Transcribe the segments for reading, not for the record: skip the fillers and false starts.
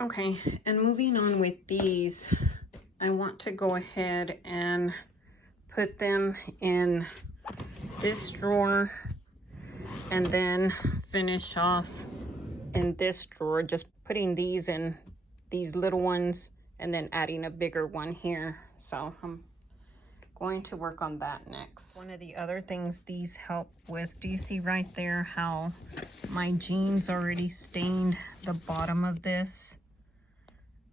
Okay, and moving on with these, I want to go ahead and put them in this drawer and then finish off in this drawer, just putting these in these little ones and then adding a bigger one here. So I'm going to work on that next. One of the other things these help with, do you see right there how my jeans already stained the bottom of this?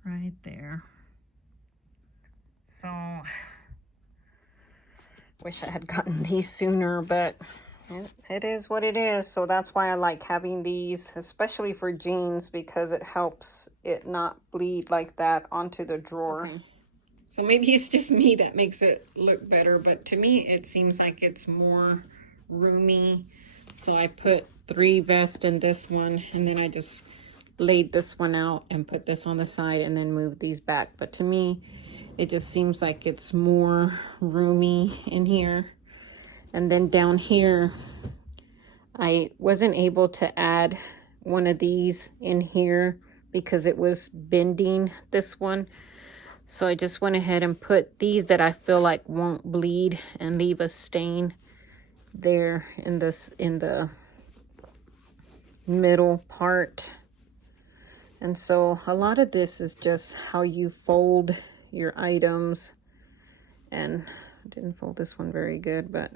Right there. So wish I had gotten these sooner, but it is what it is. So that's why I like having these, especially for jeans, because it helps it not bleed like that onto the drawer. Okay. So maybe it's just me that makes it look better, but to me it seems like it's more roomy. So I put 3 vests in this one, and then I just laid this one out and put this on the side and then moved these back. But to me, it just seems like it's more roomy in here. And then down here, I wasn't able to add one of these in here because it was bending this one. So I just went ahead and put these that I feel like won't bleed and leave a stain there in the middle part. And so a lot of this is just how you fold your items. And I didn't fold this one very good, but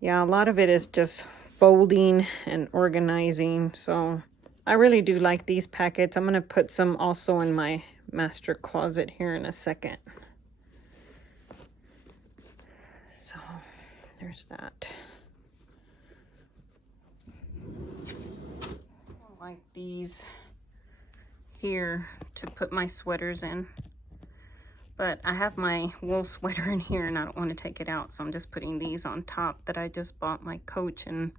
yeah, a lot of it is just folding and organizing. So I really do like these packets. I'm going to put some also in my master closet here in a second. So there's that. I like these here to put my sweaters in, but I have my wool sweater in here and I don't want to take it out, so I'm just putting these on top that I just bought my Coach and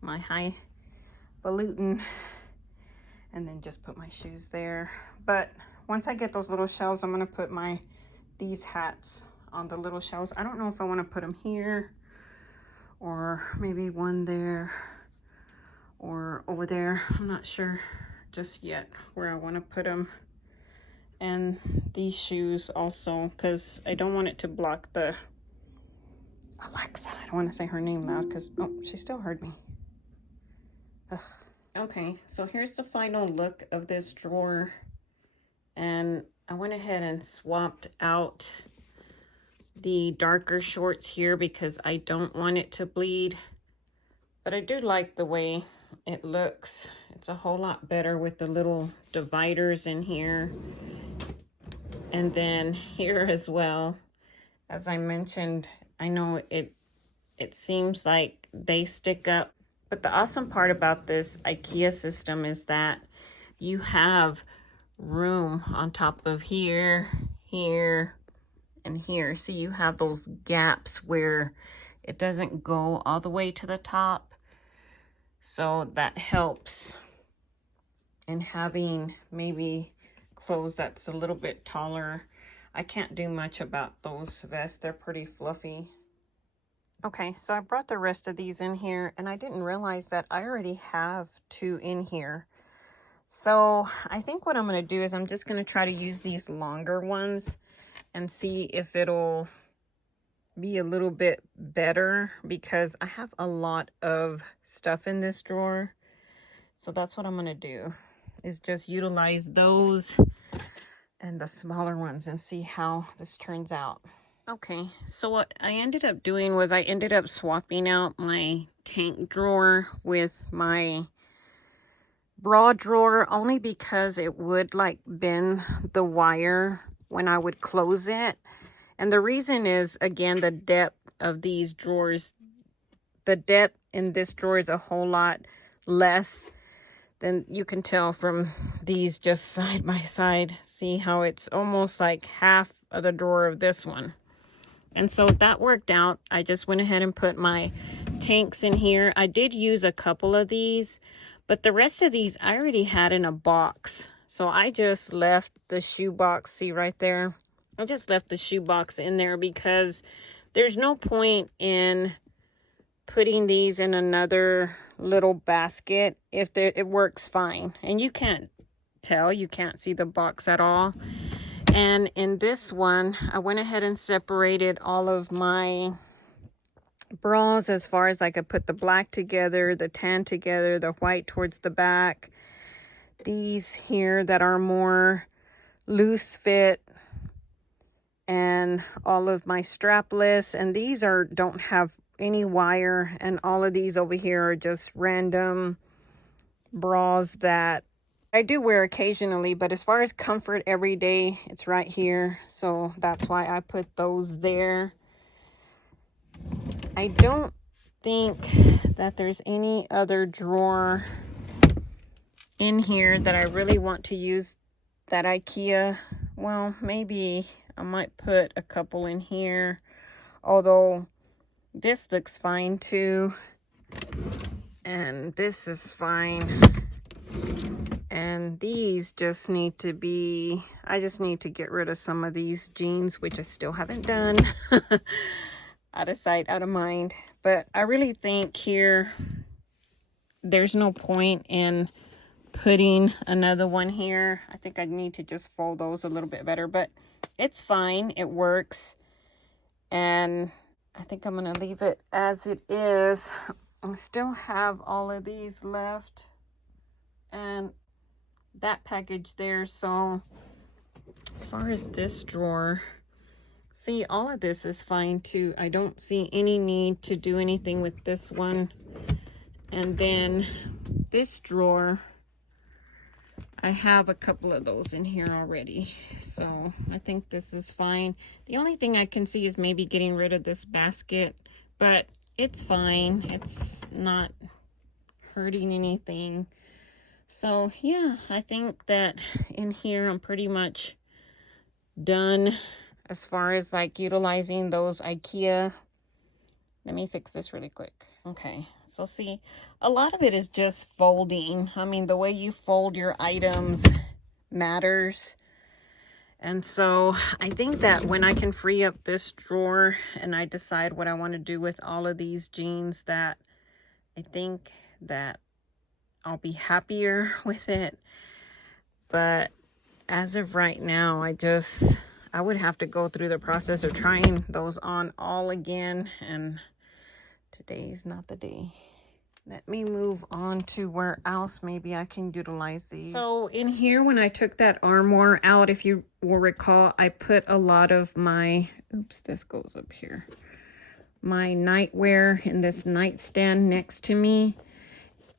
my highfalutin, and then just put my shoes there. But once I get those little shelves, I'm going to put these hats on the little shelves. I don't know if I want to put them here or maybe one there or over there. I'm not sure just yet where I want to put them. And these shoes also, because I don't want it to block the Alexa. I don't want to say her name loud because, oh, she still heard me. Ugh. Okay, so here's the final look of this drawer. And I went ahead and swapped out the darker shorts here because I don't want it to bleed. But I do like the way it looks. It's a whole lot better with the little dividers in here. And then here as well, as I mentioned, I know it seems like they stick up. But the awesome part about this IKEA system is that you have room on top of here, here, and here. So you have those gaps where it doesn't go all the way to the top. So that helps in having maybe clothes that's a little bit taller. I can't do much about those vests. They're pretty fluffy. Okay, so I brought the rest of these in here, and I didn't realize that I already have 2 in here. So I think what I'm going to do is I'm just going to try to use these longer ones and see if it'll be a little bit better, because I have a lot of stuff in this drawer. So that's what I'm going to do, is just utilize those and the smaller ones and see how this turns out. Okay, so what I ended up doing was I ended up swapping out my tank drawer with my bra drawer, only because it would like bend the wire when I would close it. And the reason is, again, the depth of these drawers. The depth in this drawer is a whole lot less than you can tell from these just side by side. See how it's almost like half of the drawer of this one. And so that worked out. I just went ahead and put my tanks in here. I did use a couple of these, but the rest of these I already had in a box. So I just left the shoe box, see right there? I just left the shoe box in there because there's no point in putting these in another little basket if it works fine. And you can't tell. You can't see the box at all. And in this one, I went ahead and separated all of my bras as far as I could put the black together, the tan together, the white towards the back. These here that are more loose fit, and all of my strapless, and these don't have any wire, and all of these over here are just random bras that I do wear occasionally, but as far as comfort every day, it's right here. So that's why I put those there. I don't think that there's any other drawer in here that I really want to use that IKEA. Well, maybe I might put a couple in here, although this looks fine too, and this is fine, and these just need to be, I just need to get rid of some of these jeans, which I still haven't done. Out of sight, out of mind. But I really think here there's no point in putting another one here. I think I need to just fold those a little bit better, but it's fine, it works. And I think I'm gonna leave it as it is. I still have all of these left and that package there. So as far as this drawer, see, all of this is fine too. I don't see any need to do anything with this one. And then this drawer, I have a couple of those in here already, so I think this is fine. The only thing I can see is maybe getting rid of this basket, but it's fine. It's not hurting anything. So yeah, I think that in here I'm pretty much done as far as like utilizing those IKEA. Let me fix this really quick. Okay, so see, a lot of it is just folding. I mean, the way you fold your items matters. And so I think that when I can free up this drawer and I decide what I want to do with all of these jeans, that I think that I'll be happier with it. But as of right now, I would have to go through the process of trying those on all again, and today's not the day. Let me move on to where else maybe I can utilize these. So in here, when I took that armoire out, if you will recall, I put a lot of my, oops, this goes up here, my nightwear in this nightstand next to me.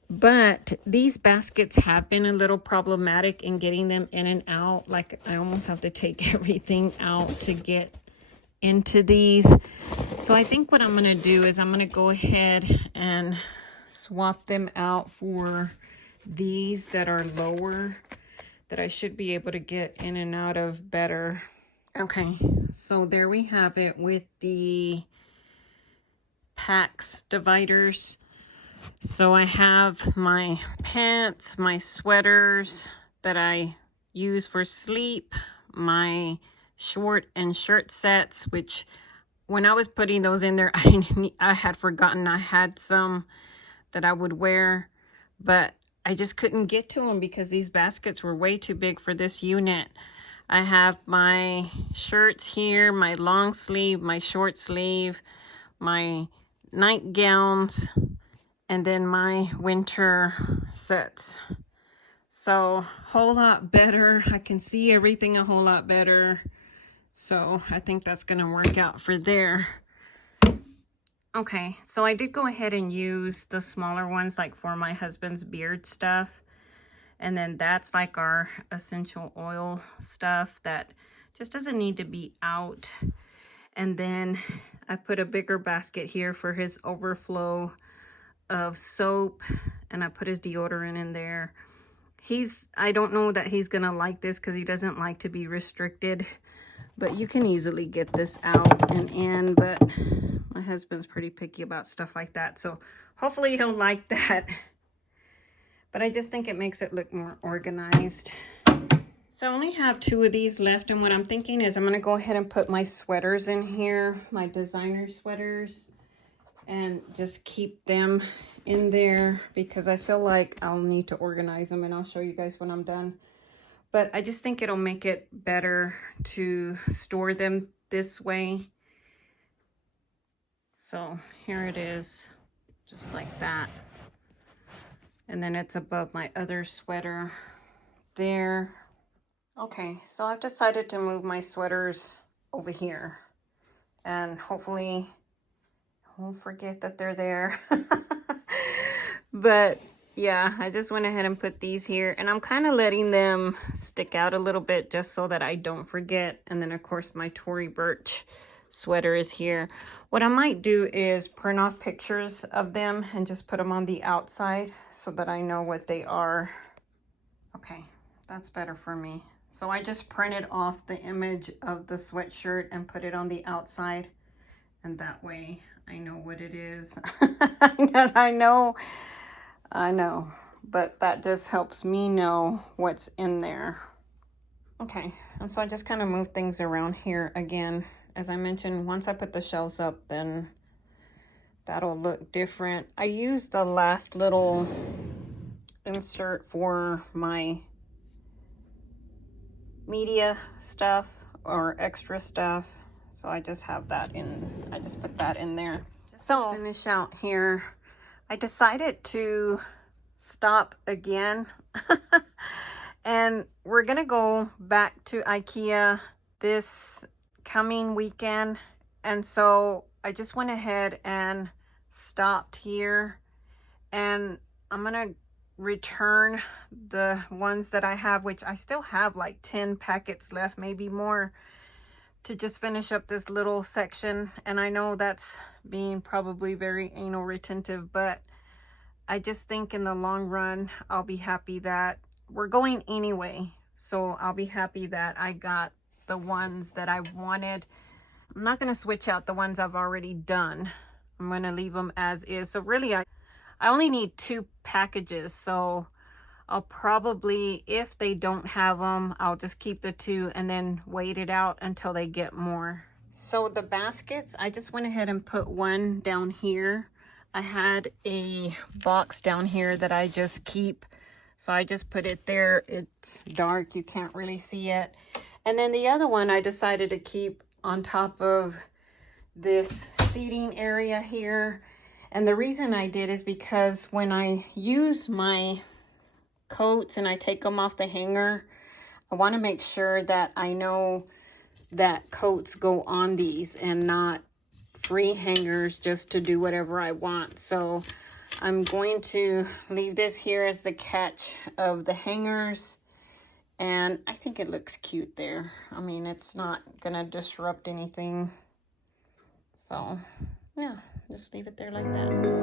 But these baskets have been a little problematic in getting them in and out. Like, I almost have to take everything out to get into these. So I think what I'm going to do is I'm going to go ahead and swap them out for these that are lower, that I should be able to get in and out of better. Okay, so there we have it with the packs dividers. So I have my pants, my sweaters that I use for sleep, my short and shirt sets, which when I was putting those in there, I had forgotten I had some that I would wear, but I just couldn't get to them because these baskets were way too big for this unit. I have my shirts here, my long sleeve, my short sleeve, my nightgowns, and then my winter sets. So whole lot better. I can see everything a whole lot better. So I think that's going to work out for there. Okay, so I did go ahead and use the smaller ones like for my husband's beard stuff. And then that's like our essential oil stuff that just doesn't need to be out. And then I put a bigger basket here for his overflow of soap, and I put his deodorant in there. I don't know that he's gonna like this because he doesn't like to be restricted, but you can easily get this out and in. But my husband's pretty picky about stuff like that, so hopefully he'll like that. But I just think it makes it look more organized. So I only have 2 of these left, and what I'm thinking is I'm gonna go ahead and put my sweaters in here, my designer sweaters, and just keep them in there because I feel like I'll need to organize them, and I'll show you guys when I'm done. but I just think it'll make it better to store them this way. So here it is, just like that. And then it's above my other sweater there. Okay, so I've decided to move my sweaters over here. And hopefully I won't forget that they're there. But yeah, I just went ahead and put these here. And I'm kind of letting them stick out a little bit just so that I don't forget. And then of course my Tory Burch sweater is here. What I might do is print off pictures of them and just put them on the outside so that I know what they are. Okay, that's better for me. So I just printed off the image of the sweatshirt and put it on the outside. And that way I know what it is. I know, but that just helps me know what's in there. Okay, and so I just kind of move things around here again. As I mentioned, once I put the shelves up, then that'll look different. I used the last little insert for my media stuff or extra stuff. So I just have that in, I just put that in there. So to finish out here, I decided to stop again. And we're gonna go back to IKEA this coming weekend. And so I just went ahead and stopped here. And I'm gonna return the ones that I have, which I still have like 10 packets left, maybe more, to just finish up this little section. And I know that's being probably very anal retentive, but I just think in the long run, I'll be happy that we're going anyway. So I'll be happy that I got the ones that I wanted. I'm not going to switch out the ones I've already done. I'm going to leave them as is. So really, I only need 2 packages. So I'll probably, if they don't have them, I'll just keep the 2 and then wait it out until they get more. So the baskets, I just went ahead and put one down here. I had a box down here that I just keep. So I just put it there. It's dark, you can't really see it. And then the other one I decided to keep on top of this seating area here. And the reason I did is because when I use my coats and I take them off the hanger, I want to make sure that I know that coats go on these and not free hangers just to do whatever I want. So I'm going to leave this here as the catch of the hangers, and I think it looks cute there. I mean, it's not gonna disrupt anything. So yeah, just leave it there like that.